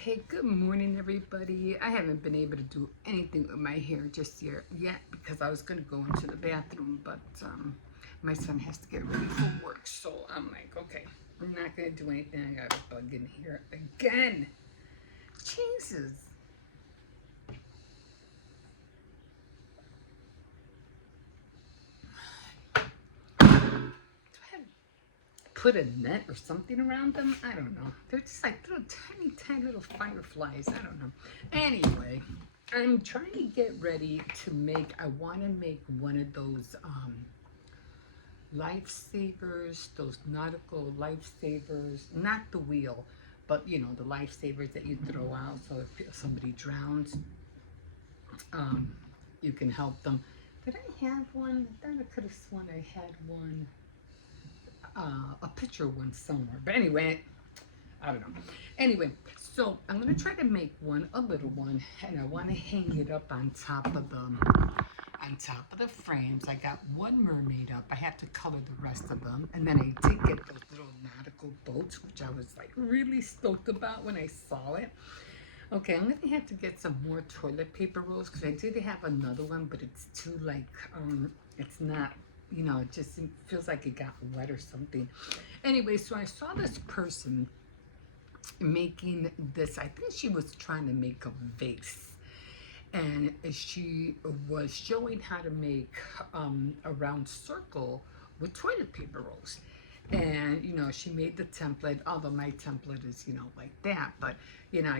Okay, good morning, everybody. I haven't been able to do anything with my hair just yet because I was going to go into the bathroom, but my son has to get ready for work, so I'm like, okay, I'm not going to do anything. I got a bug in here again. Jesus. Do I have put a net or something around them? I don't know. They're just like little tiny little fireflies. I don't know. Anyway, I'm trying to get ready to make, I want to make one of those lifesavers, those nautical lifesavers, not the wheel, but you know, the lifesavers that you throw out so if somebody drowns, you can help them. Did I have one? I thought I could have sworn I had one, a picture of one somewhere. But anyway, I don't know. Anyway, so I'm gonna try to make one, a little one, and I want to hang it up on top of the frames. I got one mermaid up. I have to color the rest of them, and then I did get those little nautical boats, which I was like really stoked about when I saw it. Okay, I'm gonna have to get some more toilet paper rolls because I did have another one, but it's too like it's not. You know, it just feels like it got wet or something. Anyway, so I saw this person making this. I think she was trying to make a vase, and she was showing how to make a round circle with toilet paper rolls. And you know, she made the template, although my template is, you know, like that. But you know,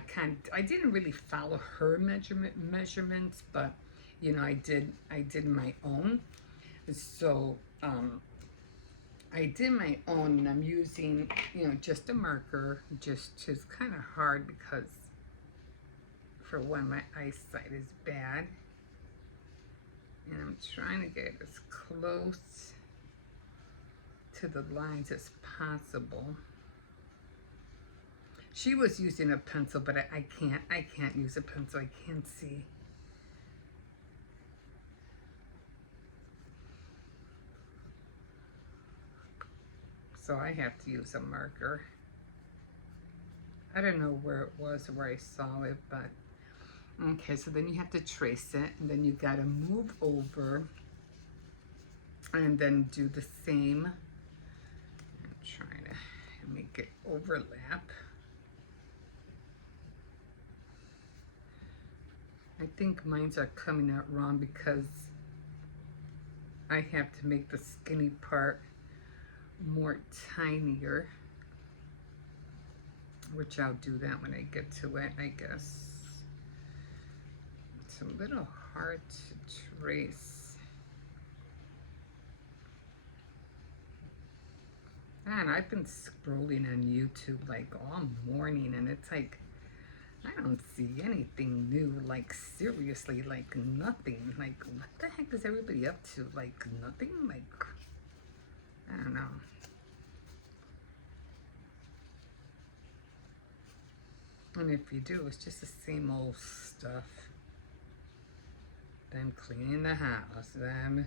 I didn't really follow her measurements, but you know, I did my own. So I did my own, and I'm using, you know, just a marker. Just is kind of hard because, for one, my eyesight is bad, and I'm trying to get as close to the lines as possible. She was using a pencil, but I can't use a pencil. I can't see. So I have to use a marker. I don't know where it was or where I saw it, but okay, so then you have to trace it, and then you gotta move over and then do the same. I'm trying to make it overlap. I think mine's are coming out wrong because I have to make the skinny part more tinier, which I'll do that when I get to it, I guess. It's a little hard to trace. Man, I've been scrolling on YouTube like all morning, and it's like I don't see anything new. Like seriously, like nothing. Like what the heck is everybody up to? Like nothing. Like I don't know. And if you do, it's just the same old stuff. Them cleaning the house. Then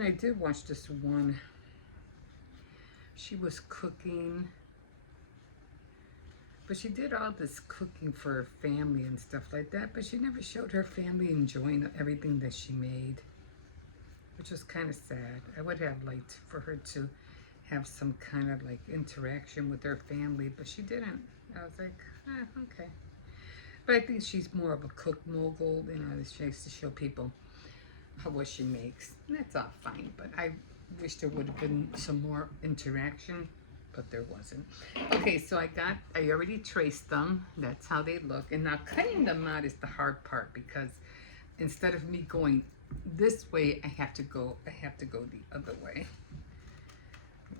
I did watch this one. She was cooking, but she did all this cooking for her family and stuff like that, but she never showed her family enjoying everything that she made, which was kind of sad. I would have liked for her to have some kind of like interaction with her family, but she didn't. I was like, okay. But I think she's more of a cook mogul, you know, she likes to show people what she makes. And that's all fine, but I wish there would have been some more interaction, but there wasn't. Okay, so I already traced them. That's how they look. And now cutting them out is the hard part because instead of me going this way, I have to go the other way.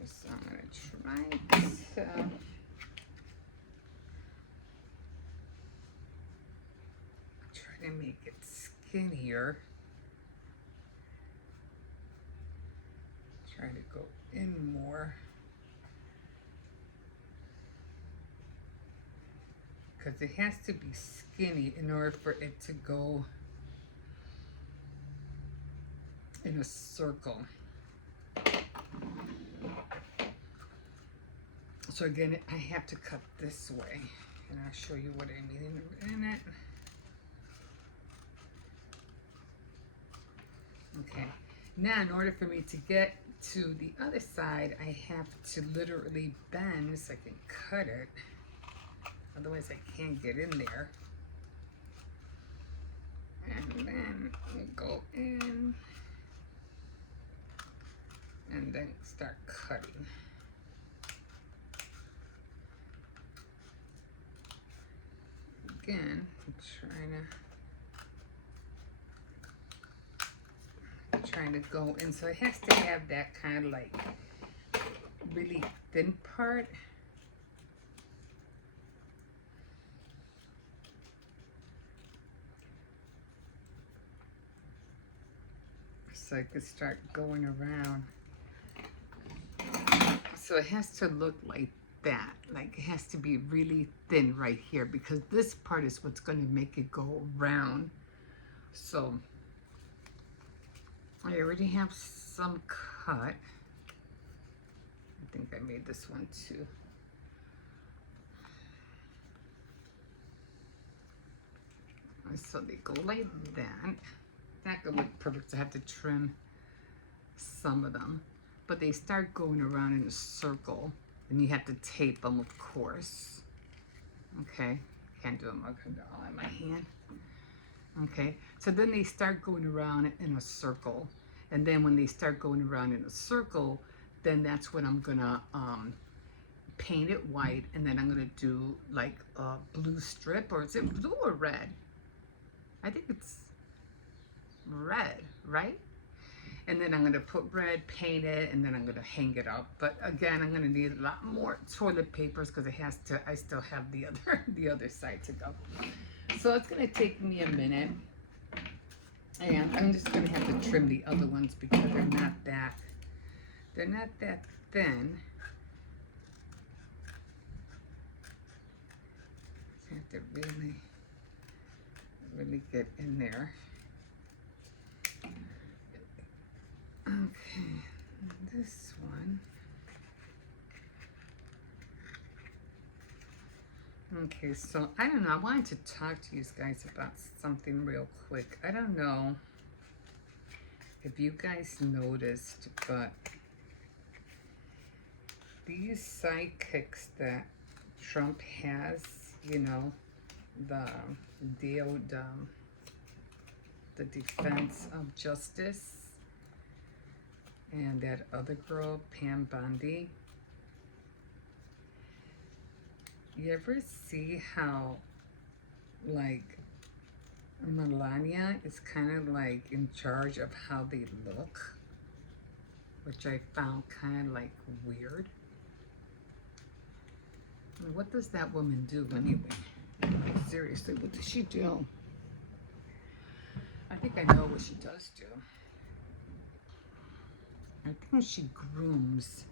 So I'm gonna try to make it skinnier. Try to go in more. Because it has to be skinny in order for it to go in a circle. So again, I have to cut this way. and I'll show you what I mean in a minute. Okay, now in order for me to get to the other side, I have to literally bend so I can cut it. Otherwise I can't get in there. And then we'll go in and then start cutting. Again, I'm trying to go in, so it has to have that kind of like really thin part. So I could start going around. So it has to look like that. Like it has to be really thin right here, because this part is what's going to make it go round. So I already have some cut. I think I made this one too. So they go like that. That could look perfect. I have to trim some of them, but they start going around in a circle, and you have to tape them, of course. Okay, can't do them. I can do it all in my hand. Okay, so then they start going around in a circle, and then when they start going around in a circle, then that's when I'm gonna paint it white, and then I'm gonna do like a blue strip, or is it blue or red? I think it's red, right? And then I'm gonna put red, paint it, and then I'm gonna hang it up. But again, I'm gonna need a lot more toilet papers because it has to. I still have the other the other side to go. So it's gonna take me a minute, and I'm just gonna have to trim the other ones because they're not that thin. So I have to really get in there. Okay, this one. Okay, so I don't know. I wanted to talk to you guys about something real quick. I don't know if you guys noticed, but these sidekicks that Trump has, you know, the Defense of Justice, and that other girl, Pam Bondi. You ever see how, like, Melania is kind of like in charge of how they look, which I found kind of like weird. I mean, what does that woman do anyway? Like, seriously, what does she do? I think I know what she does do. I think she grooms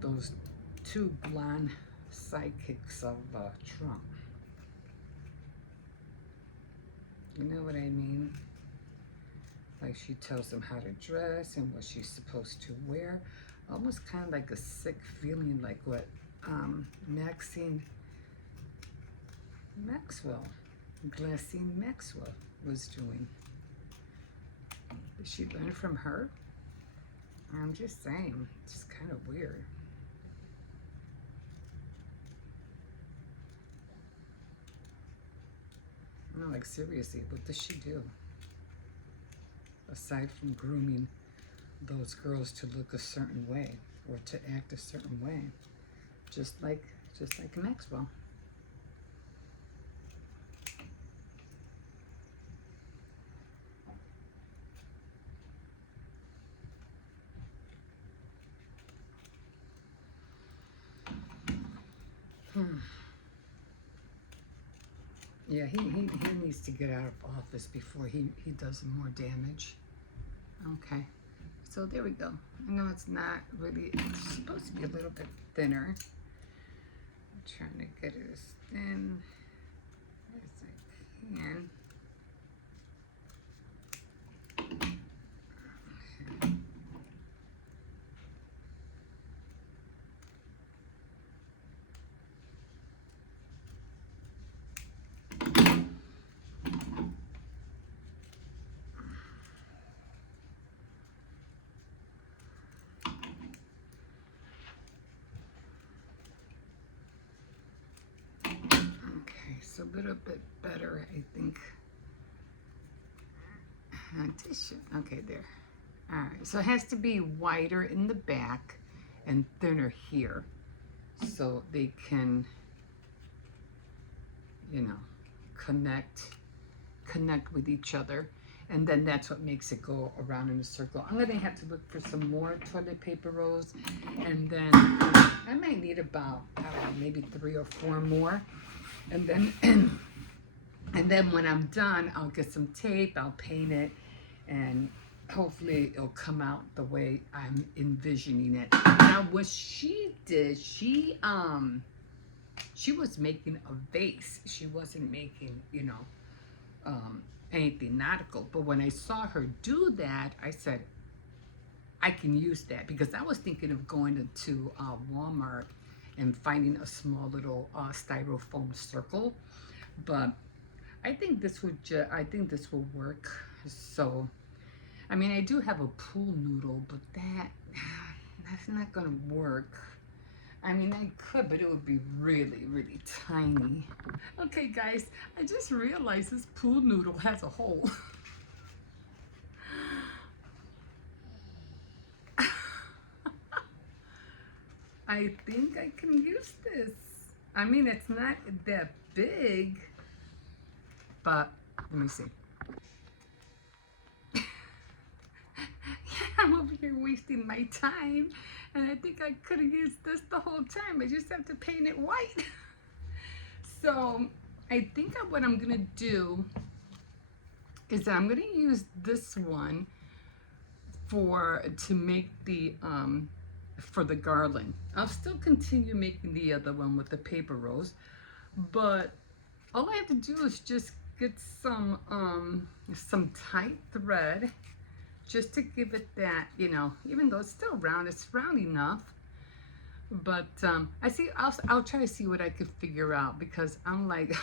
those two blonde sidekicks of Trump. You know what I mean? Like she tells them how to dress and what she's supposed to wear. Almost kind of like a sick feeling, like what Glacine Maxwell was doing. Did she learn from her? I'm just saying, it's kind of weird. No, like seriously, what does she do? Aside from grooming those girls to look a certain way or to act a certain way. Just like Maxwell. Yeah, he needs to get out of office before he does more damage. Okay, so there we go. I know it's not really, it's supposed to be a little bit thinner. I'm trying to get it as thin as I can. a little bit better, I think. Tissue. Okay, there. All right, so it has to be wider in the back and thinner here, so they can, you know, connect with each other, and then that's what makes it go around in a circle. I'm gonna have to look for some more toilet paper rolls, and then I might need about, I don't know, maybe 3 or 4 more, and then and then when I'm done, I'll get some tape, I'll paint it, and hopefully it'll come out the way I'm envisioning it. Now what she did, she was making a vase. She wasn't making, you know, anything nautical. But when I saw her do that, I said, I can use that, because I was thinking of going to Walmart and finding a small little styrofoam circle. But I think this would will work. So, I mean, I do have a pool noodle, but that's not gonna work. I mean, I could, but it would be really, really tiny. Okay, guys, I just realized this pool noodle has a hole. I think I can use this. I mean, it's not that big, but let me see. I'm over here wasting my time, and I think I could have used this the whole time. I just have to paint it white. So I think what I'm gonna do is I'm gonna use this one to make the for the garland. I'll still continue making the other one with the paper rolls, but all I have to do is just get some tight thread, just to give it that, you know, even though it's still round, it's round enough. But I'll try to see what I could figure out, because I'm like,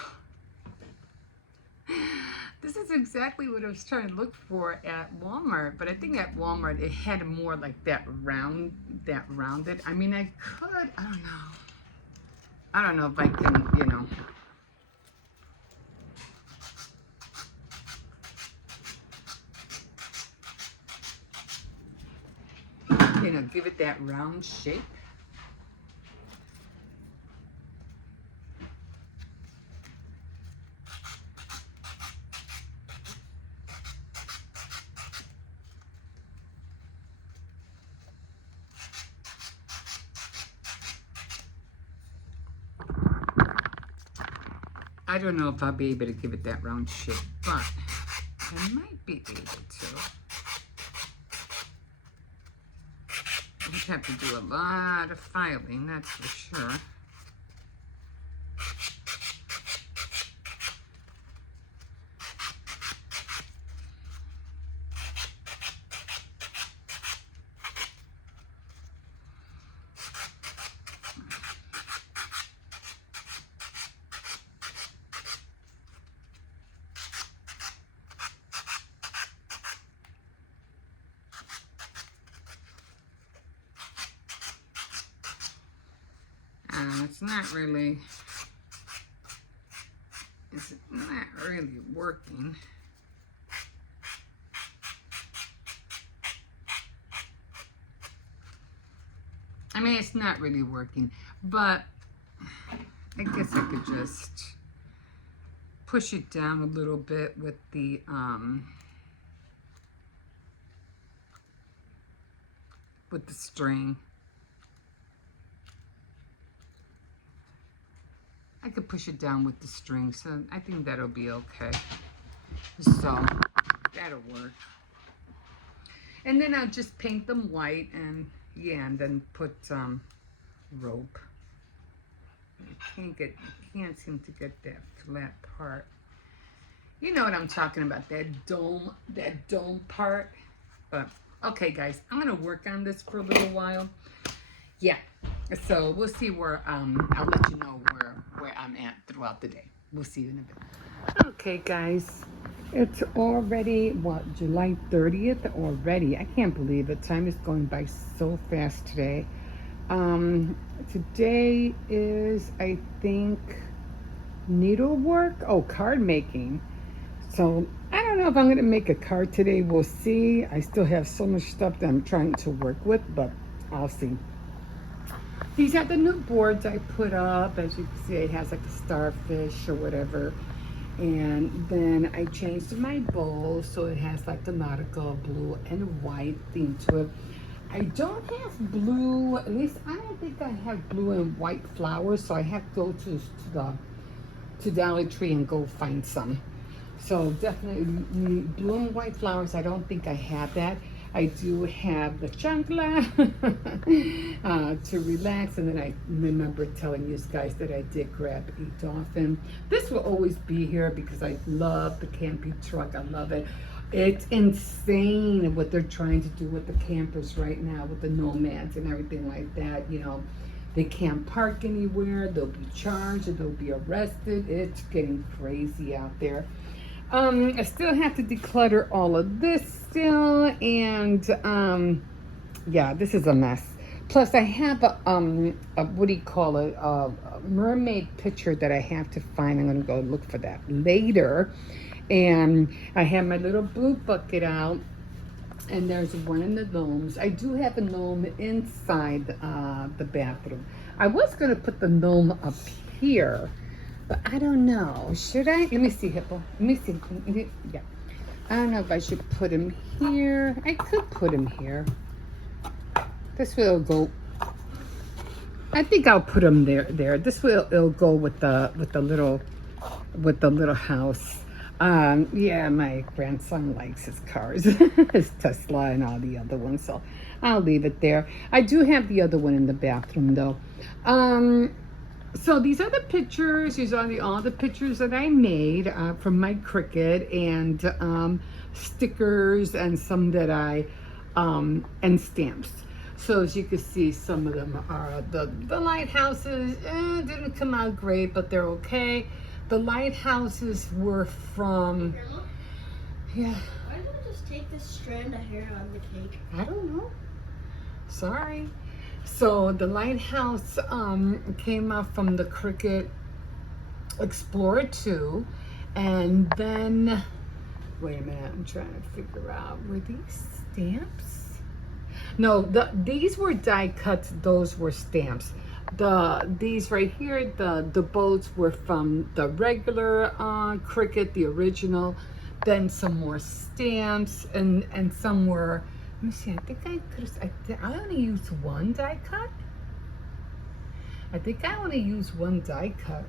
this is exactly what I was trying to look for at Walmart. But I think at Walmart it had more like that rounded. I mean, I could, I don't know if I can, give it that round shape. I don't know if I'll be able to give it that round shape, but I might be able to. I just have to do a lot of filing, that's for sure. It's not really working. I mean, it's not really working, but I guess I could just push it down a little bit with the string. I could push it down with the string, so I think that'll be okay. So that'll work. And then I'll just paint them white, and yeah, and then put rope. I can't seem to get that flat part. You know what I'm talking about, that dome part. But okay, guys, I'm gonna work on this for a little while. Yeah, so we'll see where I'll let you know where I'm at throughout the day. We'll see you in a bit. Okay, guys, it's already July 30th already. I can't believe it. Time is going by so fast today. Today is, I think, needlework. Oh, card making. So I don't know if I'm going to make a card today. We'll see. I still have so much stuff that I'm trying to work with, but I'll see. These are the new boards I put up. As you can see, it has like a starfish or whatever. And then I changed my bowl so it has like the nautical blue and white theme to it. I don't have blue, at least I don't think I have blue and white flowers, so I have to go to Dollar Tree and go find some. So definitely need blue and white flowers. I don't think I have that. I do have the chancla to relax, and then I remember telling you guys that I did grab a dolphin. This will always be here because I love the camping truck. I love it. It's insane what they're trying to do with the campers right now, with the nomads and everything like that. You know, they can't park anywhere. They'll be charged or they'll be arrested. It's getting crazy out there. I still have to declutter all of this still, and yeah, this is a mess. Plus, I have a what do you call it? A mermaid picture that I have to find. I'm gonna go look for that later. And I have my little blue bucket out, and there's one in the gnomes. I do have a gnome inside the bathroom. I was gonna put the gnome up here, but I don't know. Should I? Let me see, Hippo. Let me see. Yeah. I don't know if I should put him here. I could put him here. This will go. I think I'll put him there. This will it'll go with the little house. Yeah, my grandson likes his cars, his Tesla and all the other ones. So I'll leave it there. I do have the other one in the bathroom though. So these are the pictures. These are all the pictures that I made from my Cricut, and stickers, and some that I and stamps. So as you can see, some of them are the lighthouses. Didn't come out great, but they're okay. The lighthouses were from. Yeah. Why don't I just take this strand of hair on the cake? I don't know. Sorry. So the lighthouse came out from the Cricut Explorer 2, and then wait a minute, I'm trying to figure out, were these stamps? No, these were die cuts. Those were stamps. These right here, the boats were from the regular Cricut, the original. Then some more stamps, and some were. Let me see, I think I could I only used one die cut. I think I only used one die cut.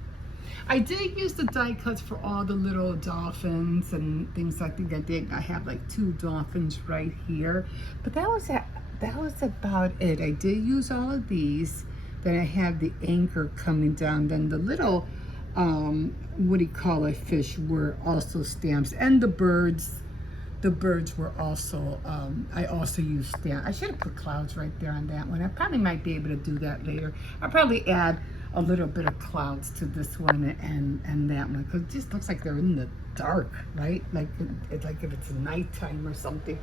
I did use the die cuts for all the little dolphins and things. I think I did. I have like 2 dolphins right here. But that was about it. I did use all of these. Then I have the anchor coming down. Then the little, what do you call it, fish were also stamps. And the birds. The birds were also, I also used stamps. I should have put clouds right there on that one. I probably might be able to do that later. I'll probably add a little bit of clouds to this one and that one, because it just looks like they're in the dark, right? Like if it's nighttime or something.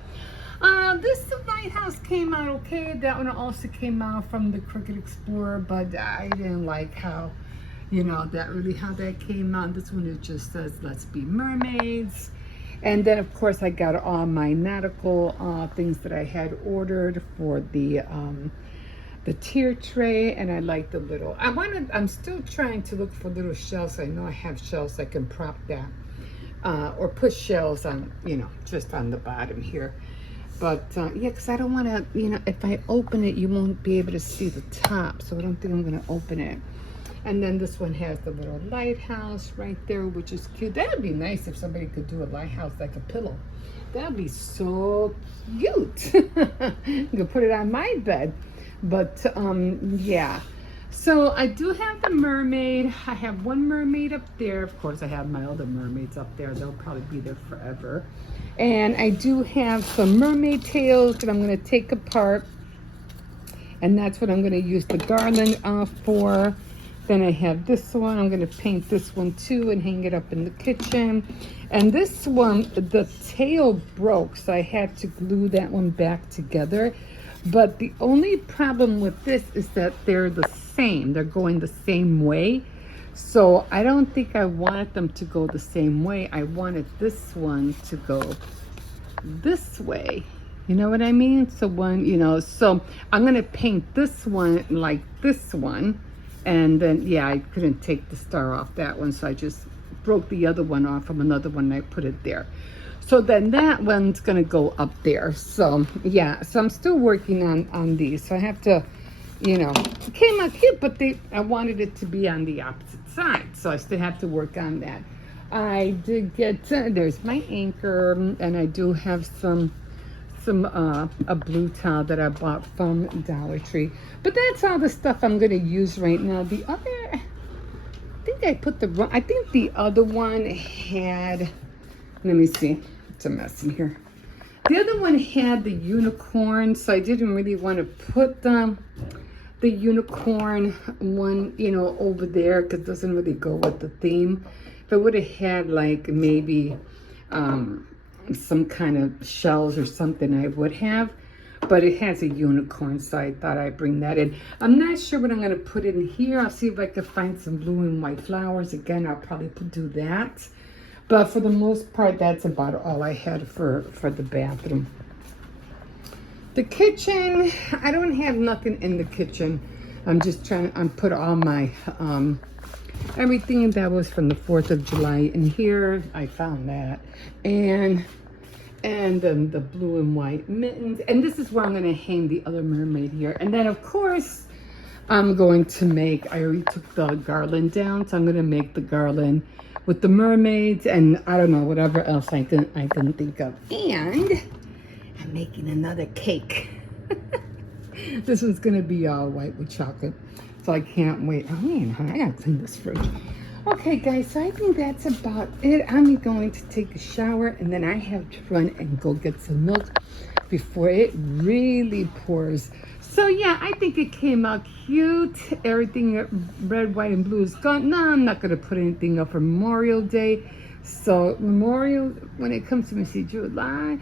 This lighthouse came out okay. That one also came out from the Cricut Explorer, but I didn't like how, you know, how that came out. This one, it just says, let's be mermaids. And then, of course, I got all my nautical things that I had ordered for the tier tray, and I like the little. I'm still trying to look for little shells. I know I have shells I can prop that, or put shells on, you know, just on the bottom here. But yeah, because I don't want to, you know, if I open it, you won't be able to see the top. So I don't think I'm going to open it. And then this one has the little lighthouse right there, which is cute. That would be nice if somebody could do a lighthouse like a pillow. That would be so cute. You could put it on my bed. But yeah. So I do have the mermaid. I have one mermaid up there. Of course, I have my other mermaids up there. They'll probably be there forever. And I do have some mermaid tails that I'm going to take apart. And that's what I'm going to use the garland for. Then I have this one. I'm going to paint this one too and hang it up in the kitchen. And this one, the tail broke, so I had to glue that one back together. But the only problem with this is that they're the same. They're going the same way. So I don't think I wanted them to go the same way. I wanted this one to go this way. You know what I mean? So one, so I'm gonna paint this one like this one. And then, yeah, I couldn't take the star off that one, so I just broke the other one off from another one and I put it there. So then that one's gonna go up there. So yeah, so I'm still working on these. So I have to, it came out cute, but I wanted it to be on the opposite side. So I still have to work on that. I did get, there's my anchor, and I do have some a blue towel that I bought from Dollar Tree. But that's all the stuff I'm gonna use right now. The other, I think I put the wrong, I think the other one had, let me see, it's a mess in here. The other one had the unicorn, so I didn't really want to put the unicorn one, over there, because it doesn't really go with the theme. If I would have had like maybe some kind of shells or something, I would have. But it has a unicorn, so I thought I'd bring that in. I'm not sure what I'm going to put in here. I'll see if I can find some blue and white flowers. Again, I'll probably do that. But for the most part, that's about all I had for the bathroom. The kitchen, I don't have nothing in the kitchen. I'm just trying to put all my everything that was from the 4th of July in here. I found that. And the blue and white mittens. And this is where I'm going to hang the other mermaid here. And then, of course, I'm going to make, I already took the garland down, so I'm going to make the garland with the mermaids and I don't know, whatever else I can think of. And I'm making another cake. This one's going to be all white with chocolate. So I can't wait. Oh man, I got to clean this fridge. Okay, guys, so I think that's about it. I'm going to take a shower, and then I have to run and go get some milk before it really pours. So, yeah, I think it came out cute. Everything red, white, and blue is gone. No, I'm not going to put anything up for Memorial Day. So, Memorial, when it comes to, let me see, July,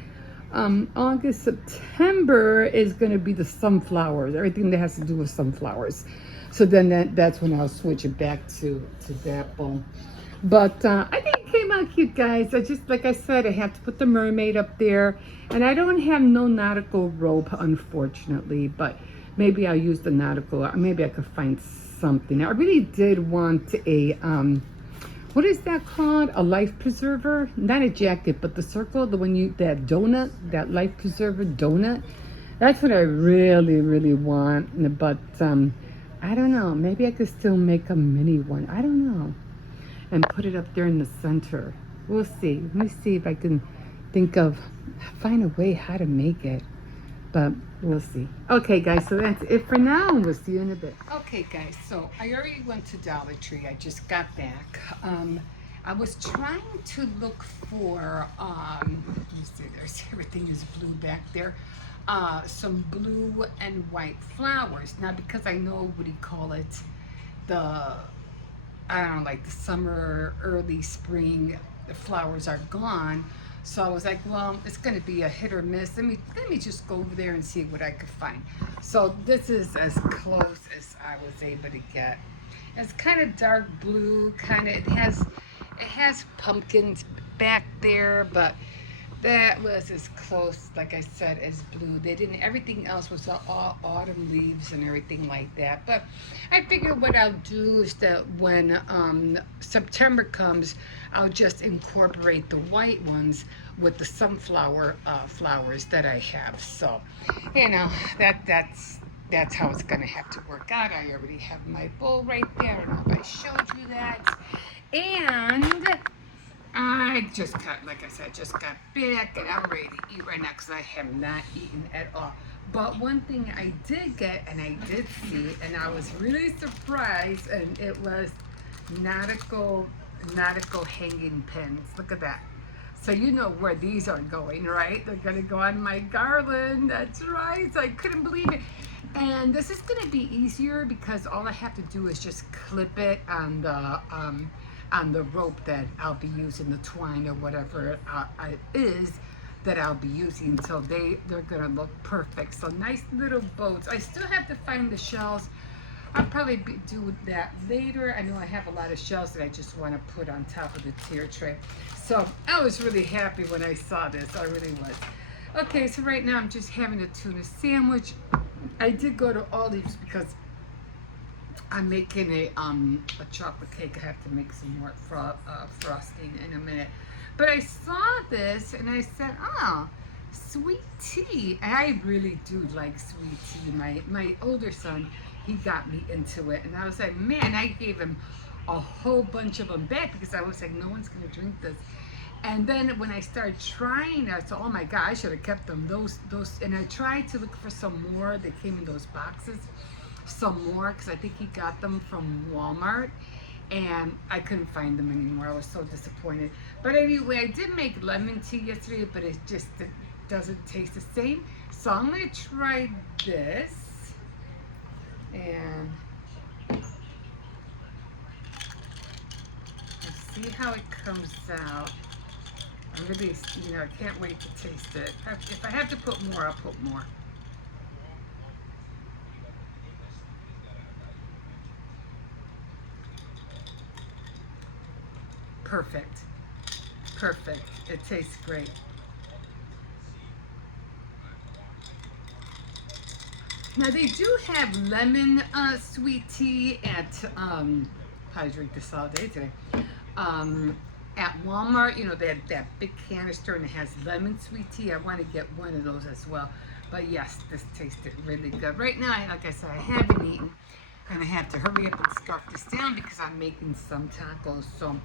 August, September is going to be the sunflowers. Everything that has to do with sunflowers. So then that's when I'll switch it back to that bowl. But I think it came out cute, guys. I just, like I said, I have to put the mermaid up there. And I don't have no nautical rope, unfortunately. But maybe I'll use the nautical. Maybe I could find something. I really did want a, what is that called? A life preserver? Not a jacket, but the circle, the one that donut, that life preserver donut. That's what I really, really want. But, I don't know. Maybe I could still make a mini one. I don't know. And put it up there in the center. We'll see. Let me see if I can find a way how to make it. But we'll see. Okay, guys. So that's it for now. And we'll see you in a bit. Okay, guys. So I already went to Dollar Tree. I just got back. I was trying to look for, let me see, there's everything is blue back there. Some blue and white flowers. Now, because I know, what do you call it, I don't know, like the summer, early spring, the flowers are gone. So I was like, well, it's going to be a hit or miss. Let me just go over there and see what I could find. So this is as close as I was able to get. It's kind of dark blue, it has pumpkins back there, but that was as close, like I said, as blue. Everything else was all autumn leaves and everything like that. But I figured what I'll do is that when September comes, I'll just incorporate the white ones with the sunflower flowers that I have. So, that's how it's gonna have to work out. I already have my bowl right there. I don't know if I showed you that. And I just got, like I said, got back and I'm ready to eat right now because I have not eaten at all. But one thing I did get and I did see, and I was really surprised, and it was nautical hanging pins. Look at that. So you know where these are going, right? They're going to go on my garland. That's right. So I couldn't believe it. And this is going to be easier because all I have to do is just clip it on the rope that I'll be using, the twine or whatever it is that I'll be using. So they're gonna look perfect. So nice little boats. I still have to find the shells I'll probably do that later. I know I have a lot of shells that I just want to put on top of the tier tray. So I was really happy when I saw this. I really was. Okay, so right now I'm just having a tuna sandwich. I did go to Aldi's because I'm making a chocolate cake. I have to make some more frosting in a minute. But I saw this and I said, oh, sweet tea. And I really do like sweet tea. My older son, he got me into it. And I was like, man, I gave him a whole bunch of them back because I was like, no one's going to drink this. And then when I started trying, I said, oh my God, I should have kept them. And I tried to look for some more. They came in those boxes. Some more because I think he got them from Walmart and I couldn't find them anymore. I was so disappointed. But anyway, I did make lemon tea yesterday, but it just doesn't taste the same. So I'm going to try this and see how it comes out. I'm really, I can't wait to taste it. If I have to put more, I'll put more. Perfect. Perfect. It tastes great. Now they do have lemon sweet tea at I drink this all day today. At Walmart, they have that big canister and it has lemon sweet tea. I want to get one of those as well. But yes, this tasted really good. Right now, like I said, I haven't eaten. I'm gonna have to hurry up and scarf this down because I'm making some tacos. So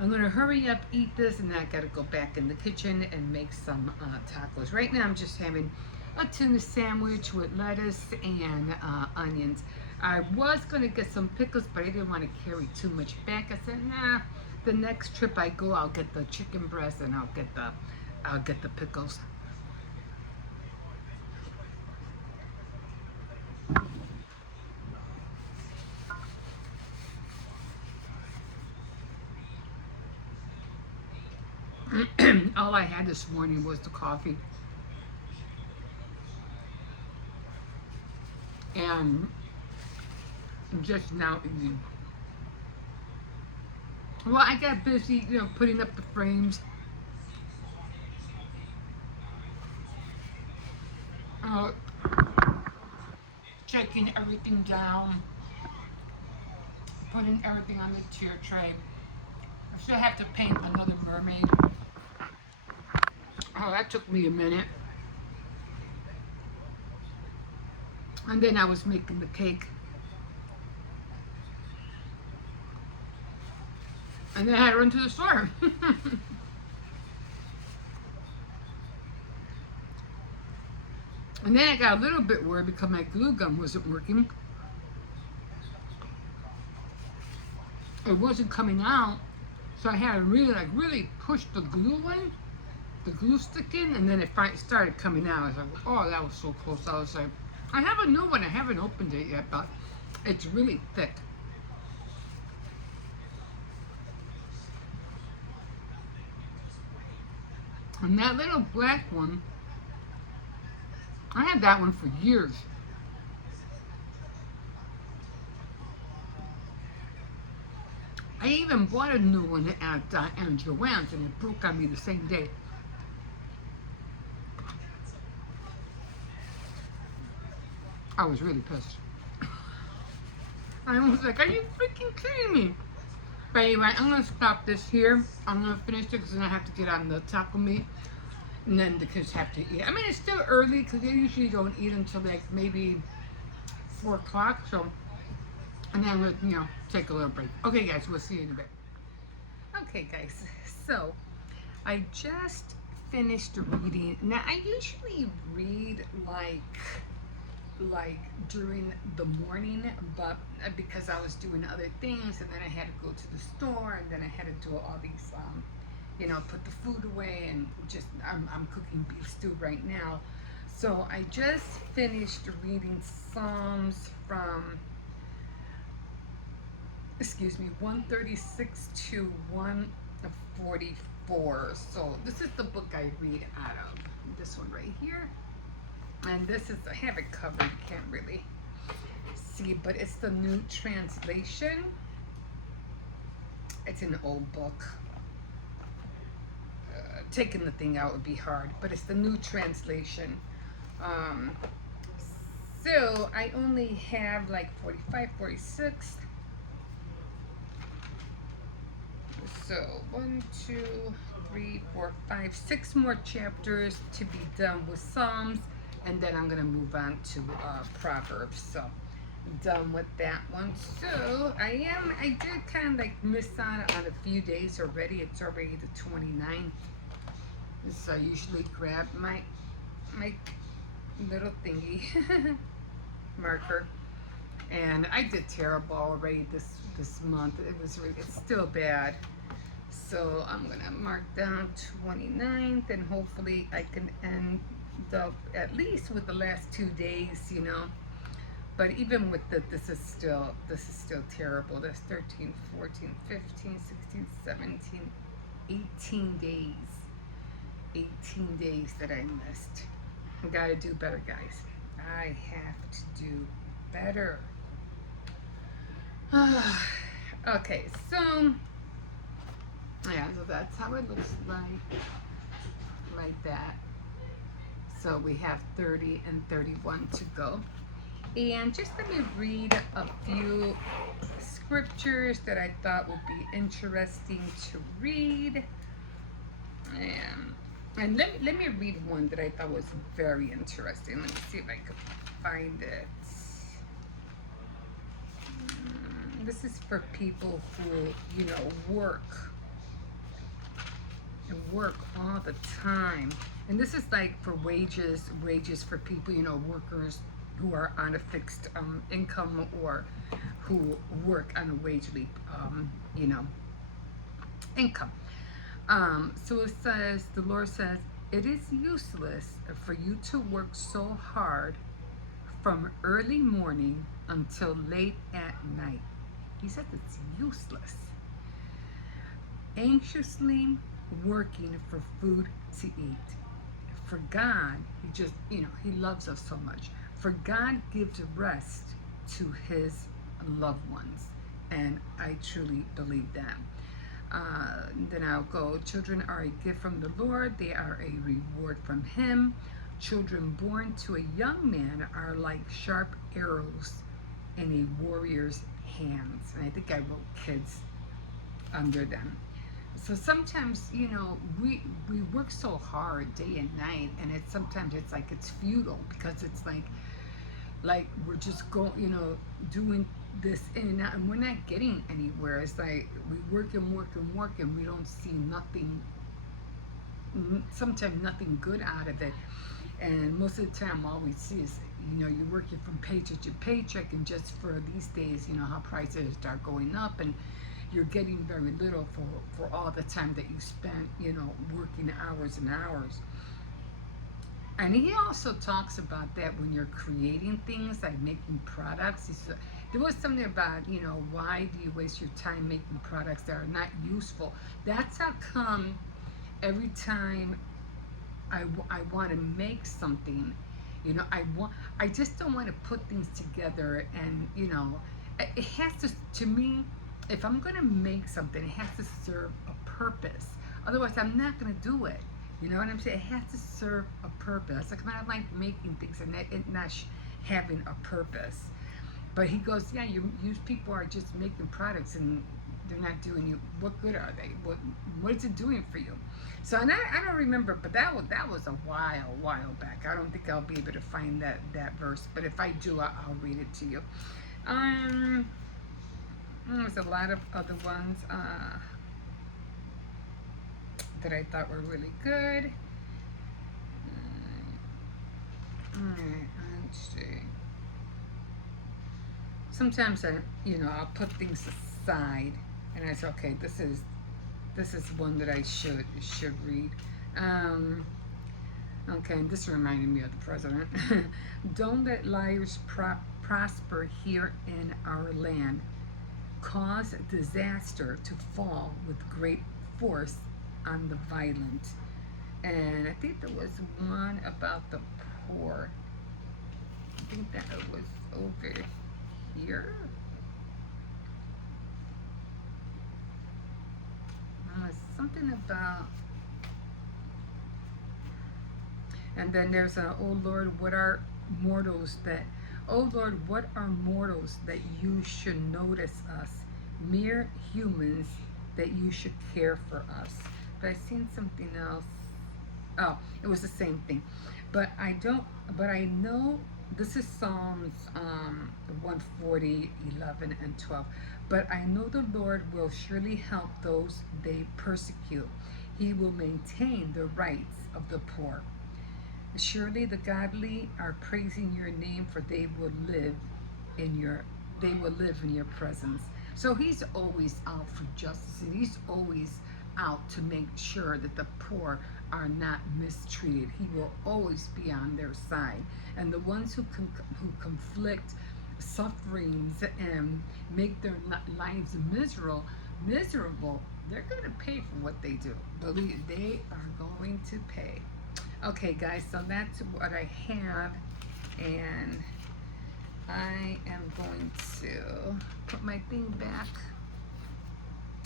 I'm gonna hurry up, eat this, and then I gotta go back in the kitchen and make some tacos. Right now I'm just having a tuna sandwich with lettuce and onions. I was gonna get some pickles, but I didn't want to carry too much back. I said, nah, the next trip I go, I'll get the chicken breast and I'll get the pickles. All I had this morning was the coffee. And I'm just now eating. Well, I got busy, putting up the frames. Uh, Checking everything down. Putting everything on the tier tray. I still have to paint another mermaid. Oh, that took me a minute. And then I was making the cake. And then I had to run to the store. And then I got a little bit worried because my glue gun wasn't working. It wasn't coming out. So I had to really push the glue in, the glue stick in, and then it started coming out. I was like, oh, that was so close. I was like, I have a new one. I haven't opened it yet, but it's really thick. And that little black one, I had that one for years. I even bought a new one at Joann's and it broke on me the same day. I was really pissed. I was like, are you freaking kidding me? But anyway, I'm going to stop this here. I'm going to finish it because then I have to get on the taco meat. And then the kids have to eat. I mean, it's still early because they usually don't eat until like maybe 4 o'clock. So, and then we'll, take a little break. Okay, guys, we'll see you in a bit. Okay, guys, so I just finished reading. Now, I usually read like during the morning, but because I was doing other things, and then I had to go to the store, and then I had to do all these, put the food away, and just I'm cooking beef stew right now. So I just finished reading Psalms from 136 to 144. So this is the book I read out of. This one right here. And this is, I have it covered, can't really see, but it's the new translation. It's an old book. Taking the thing out would be hard, but it's the new translation. Um, so I only have like 45, 46. So 1, 2, 3, 4, 5, 6 more chapters to be done with Psalms, and then I'm gonna move on to Proverbs. So done with that one. So I did kind of like miss on a few days already. It's already the 29th. So I usually grab my little thingy marker, and I did terrible already this month. It's still bad. So I'm gonna mark down 29th, and hopefully I can end up at least with the last 2 days, you know. But even with this is still terrible. There's 13, 14, 15, 16, 17, 18 days. 18 days that I missed. I gotta do better, guys. I have to do better. Okay, so yeah, so that's how it looks like that. So we have 30 and 31 to go. And just let me read a few scriptures that I thought would be interesting to read. And let me read one that I thought was very interesting. Let me see if I could find it. This is for people who, you know, work all the time. And this is like for wages for people, you know, workers who are on a fixed income, or who work on a wagely, you know, income. So it says, the Lord says, it is useless for you to work so hard from early morning until late at night. He says it's useless. Anxiously working for food to eat. For God, he just, you know, he loves us so much. For God gives rest to his loved ones. And I truly believe that. Then I'll go, children are a gift from the Lord. They are a reward from him. Children born to a young man are like sharp arrows in a warrior's hands. And I think I wrote kids under them. So sometimes, you know, we work so hard day and night, and sometimes it's like it's futile, because it's like we're just going, you know, doing this in and out, and we're not getting anywhere. It's like we work and work and work, and we don't see nothing, sometimes nothing good out of it. And most of the time all we see is, you know, you're working from paycheck to paycheck, and just for these days, you know, how prices start going up, and you're getting very little for all the time that you spent, you know, working hours and hours. And he also talks about that when you're creating things, like making products. He said, there was something about, you know, why do you waste your time making products that are not useful? That's how come every time I want to make something, you know, I just don't want to put things together, and, you know, it has to me, if I'm going to make something, it has to serve a purpose. Otherwise, I'm not going to do it. You know what I'm saying? It has to serve a purpose. Like, I like making things and it not having a purpose. But he goes, yeah, you people are just making products, and they're not doing you. What good are they? What is it doing for you? So, and I don't remember, but that was a while back. I don't think I'll be able to find that verse. But if I do, I'll read it to you. There's a lot of other ones that I thought were really good. Alright, let's see. Sometimes I'll put things aside, and I say, okay, this is one that I should read. Okay, and this reminded me of the president. Don't let liars prosper here in our land. Cause disaster to fall with great force on the violent. And I think there was one about the poor. I think that it was over here. Something about, and then there's a, oh Lord, what are mortals that, oh Lord, what are mortals that you should notice us, mere humans that you should care for us. But I seen something else. Oh, it was the same thing. But I don't, but I know this is Psalms 140, 11, and 12. But I know the Lord will surely help those they persecute. He will maintain the rights of the poor. Surely the godly are praising your name, for they will live in your presence. So he's always out for justice, and he's always out to make sure that the poor are not mistreated. He will always be on their side. And the ones who conflict sufferings and make their lives miserable, they're going to pay for what they do. Believe they are going to pay. Okay, guys, so that's what I have, and I am going to put my thing back.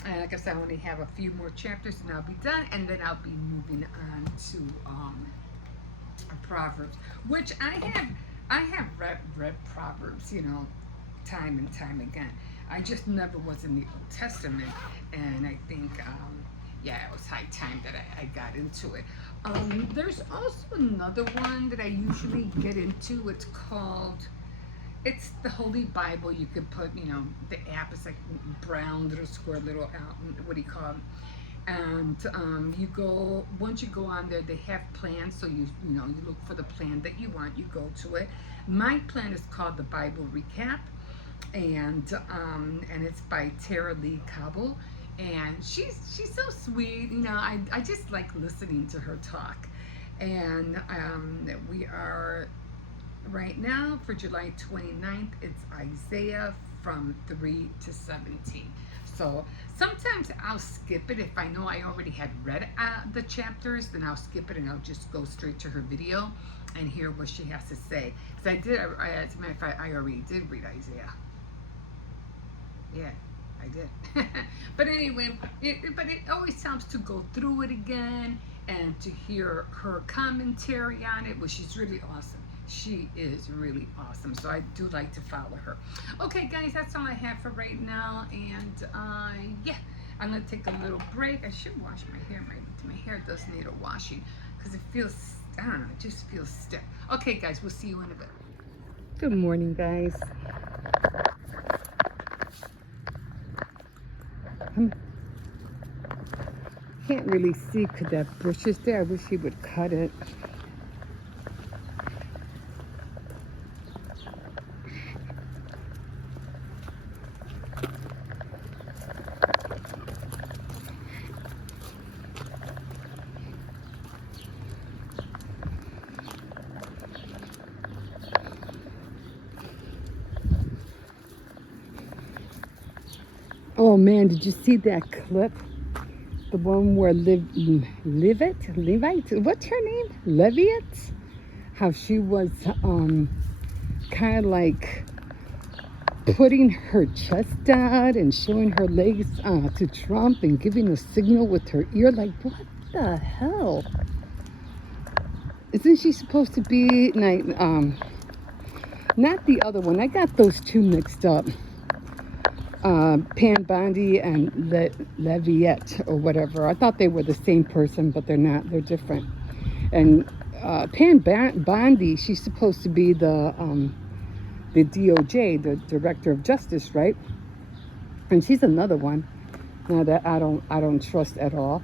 And like I said, I only have a few more chapters and I'll be done, and then I'll be moving on to Proverbs, which I have read Proverbs, time and time again. I just never was in the Old Testament, and I think it was high time that I got into it. There's also another one that I usually get into. It's the Holy Bible. You could put, the app is like brown little square little what do you call it? And once you go on there, they have plans. So you look for the plan that you want. You go to it. My plan is called the Bible Recap, and it's by Tara Lee Cobble. And she's so sweet. I just like listening to her talk. And we are right now for July 29th. It's Isaiah from 3 to 17. So sometimes I'll skip it if I know I already had read the chapters. Then I'll skip it and I'll just go straight to her video and hear what she has to say. Because as a matter of fact, I already did read Isaiah. Yeah, I did. But anyway, it always helps to go through it again and to hear her commentary on it, which is really awesome. She is really awesome. So I do like to follow her. Okay, guys, that's all I have for right now. And I'm going to take a little break. I should wash my hair. My hair does need a washing because it feels, I don't know, it just feels stiff. Okay, guys, we'll see you in a bit. Good morning, guys. Can't really see because that bush is there. I wish he would cut it. Oh man, did you see that clip? The one where Levite, what's her name? Leviat? How she was kind of like putting her chest out and showing her legs to Trump and giving a signal with her ear. Like, what the hell? Isn't she supposed to be like, not the other one? I got those two mixed up. Pan Bondi and Leviette or whatever. I thought they were the same person, but they're not. They're different. And Pan Bondi, she's supposed to be the DOJ, the Director of Justice, right? And she's another one that I don't trust at all.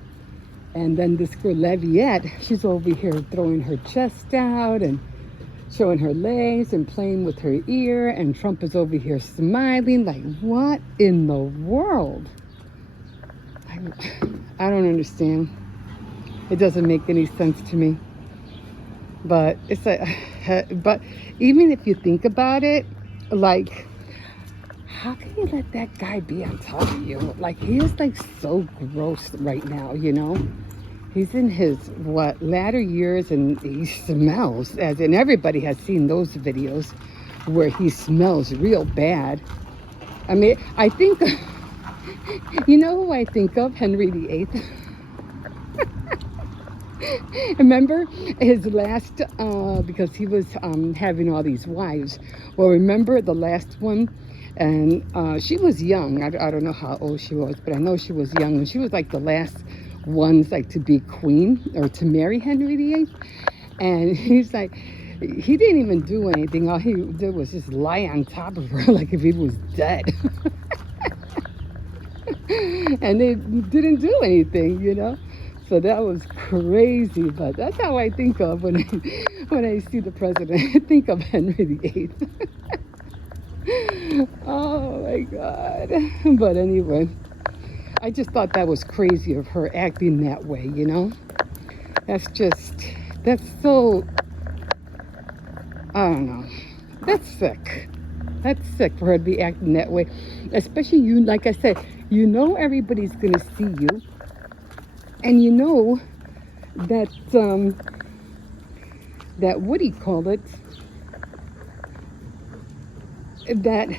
And then this girl Leviette, she's over here throwing her chest out and showing her legs and playing with her ear, and Trump is over here smiling. Like, what in the world? I don't understand. It doesn't make any sense to me. But it's like, but even if you think about it, like, how can you let that guy be on top of you? Like, he is like so gross right now, He's in his, latter years, and he smells, and everybody has seen those videos where he smells real bad. I mean, I think, you know who I think of? Henry VIII. Remember his last, because he was having all these wives. Well, remember the last one? And she was young. I don't know how old she was, but I know she was young. And she was like the last ones like to be queen or to marry Henry VIII. And he's like, he didn't even do anything. All he did was just lie on top of her like if he was dead. And they didn't do anything, you know. So that was crazy, but that's how I think of when I see the president. I think of Henry VIII. Oh my God! But anyway, I just thought that was crazy of her acting that way. You know, that's so, I don't know. That's sick. That's sick for her to be acting that way, especially you. Like I said, you know everybody's gonna see you, and you know that that what do you call it? That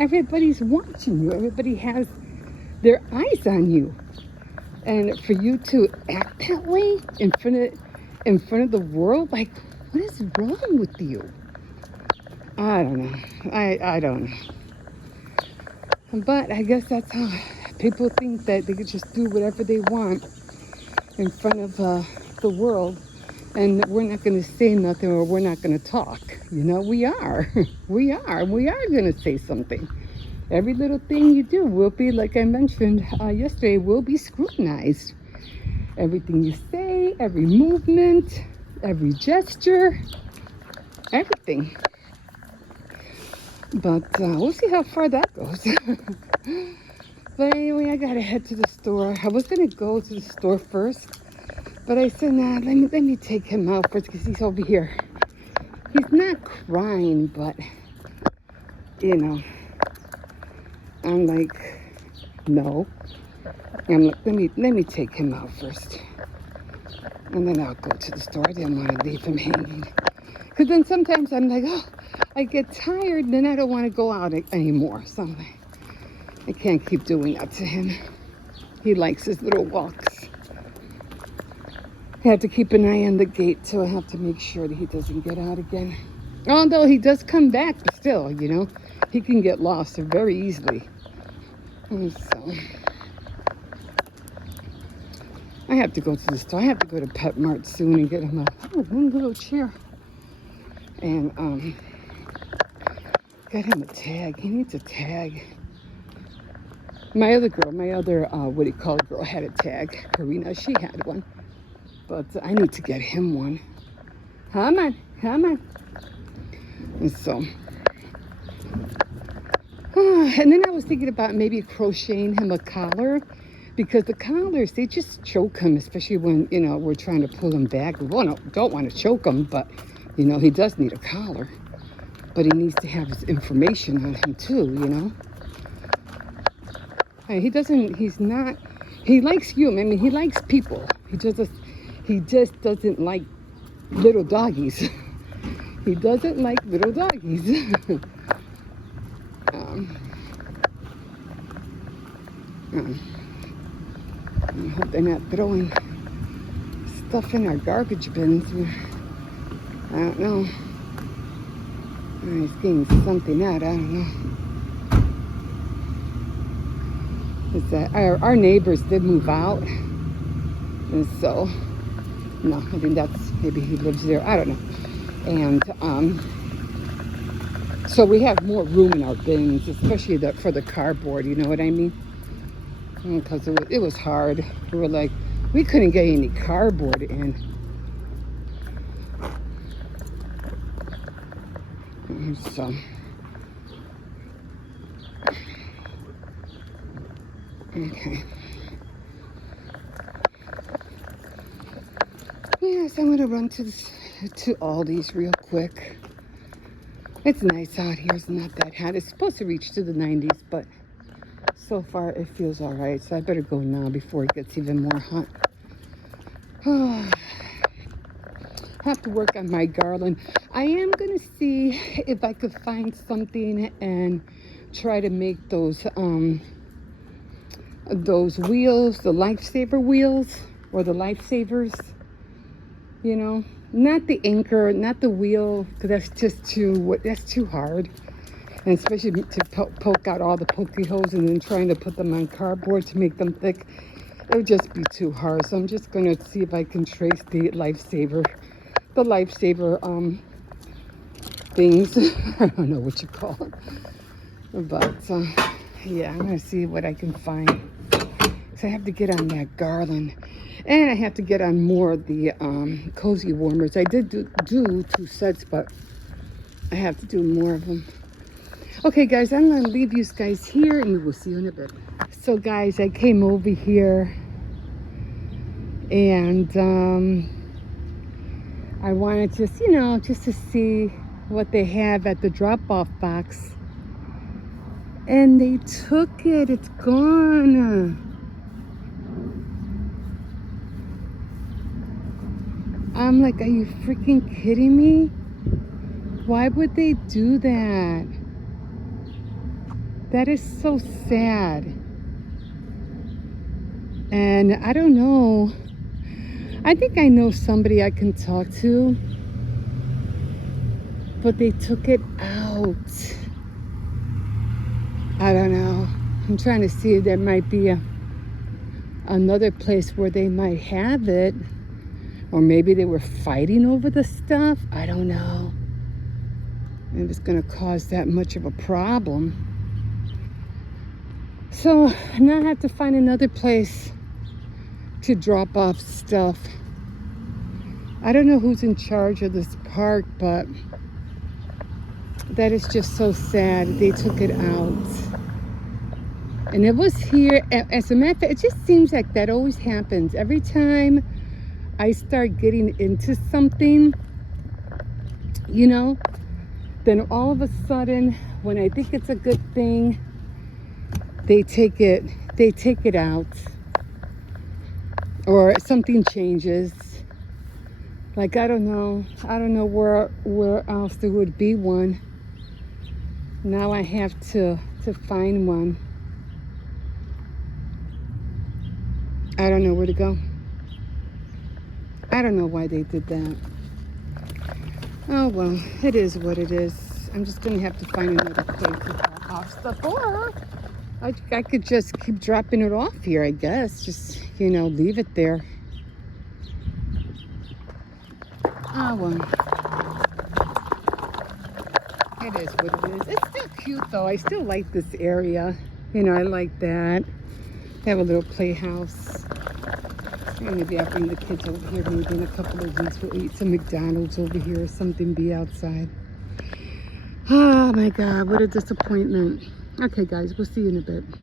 everybody's watching you. Everybody has their eyes on you, and for you to act that way in front of the world, like what is wrong with you? I don't know. I don't know. But I guess that's how people think that they could just do whatever they want in front of the world, and we're not going to say nothing or we're not going to talk. You know, we are. We are going to say something. Every little thing you do will be, like I mentioned yesterday, will be scrutinized. Everything you say, every movement, every gesture, everything. But we'll see how far that goes. But anyway, I gotta head to the store. I was gonna go to the store first, but I said, nah, let me take him out first because he's over here. He's not crying, but you know, I'm like, no. I'm like, let me take him out first, and then I'll go to the store. I didn't want to leave him hanging, because then sometimes I'm like, oh, I get tired, and then I don't want to go out anymore. So I'm like, I can't keep doing that to him. He likes his little walks. I have to keep an eye on the gate too. I have to make sure that he doesn't get out again. Although he does come back, but still, you know, he can get lost very easily. And so I have to go to the store. I have to go to Pet Mart soon and get him one little chair. And get him a tag. He needs a tag. My other what do you call it, girl had a tag. Karina, she had one. But I need to get him one. Come on. And so, and then I was thinking about maybe crocheting him a collar, because the collars, they just choke him, especially when, you know, we're trying to pull him back. We don't want to choke him, but, you know, he does need a collar. But he needs to have his information on him too, you know. He likes human. I mean, he likes people. He just doesn't like little doggies. He doesn't like little doggies. I hope they're not throwing stuff in our garbage bins. I don't know. He's getting something out. I don't know. Is that our neighbors did move out, and so no, I think that's, maybe he lives there. I don't know. And so we have more room in our bins, especially for the cardboard. You know what I mean? Because it was hard. We were like, we couldn't get any cardboard in. And so. Okay. Yes, I'm gonna run to Aldi's real quick. It's nice out here. It's not that hot. It's supposed to reach to the 90s, but so far it feels all right. So I better go now before it gets even more hot. have to work on my garland. I am gonna see if I could find something and try to make those wheels, the lifesaver wheels, or the lifesavers, you know, not the anchor, not the wheel, because that's too hard, and especially to poke out all the pokey holes and then trying to put them on cardboard to make them thick, it would just be too hard. So I'm just gonna see if I can trace the lifesaver things. I don't know what you call it, but yeah, I'm gonna see what I can find. So I have to get on that garland, and I have to get on more of the cozy warmers. I did do 2 sets, but I have to do more of them. Okay, guys, I'm gonna leave you guys here, and we will see you in a bit. So, guys, I came over here, and I wanted just to see what they have at the drop-off box, and they took it. It's gone. I'm like, are you freaking kidding me? Why would they do that? That is so sad. And I don't know. I think I know somebody I can talk to. But they took it out. I don't know. I'm trying to see if there might be another place where they might have it. Or maybe they were fighting over the stuff. I don't know. And it's going to cause that much of a problem. So now I have to find another place to drop off stuff. I don't know who's in charge of this park, but that is just so sad. They took it out. And it was here. As a matter of fact, it just seems like that always happens. Every time I start getting into something, you know, then all of a sudden, when I think it's a good thing, they take it out, or something changes. Like, I don't know where else there would be one. Now I have to find one. I don't know where to go. I don't know why they did that. Oh well, it is what it is. I'm just gonna have to find another place to drop off stuff, or I could just keep dropping it off here, I guess. Just, leave it there. Oh well. It is what it is. It's still cute though. I still like this area. I like that. They have a little playhouse. Maybe I'll bring the kids over here. Maybe in a couple of weeks we'll eat some McDonald's over here or something, be outside. Oh my God, what a disappointment. Okay guys, we'll see you in a bit.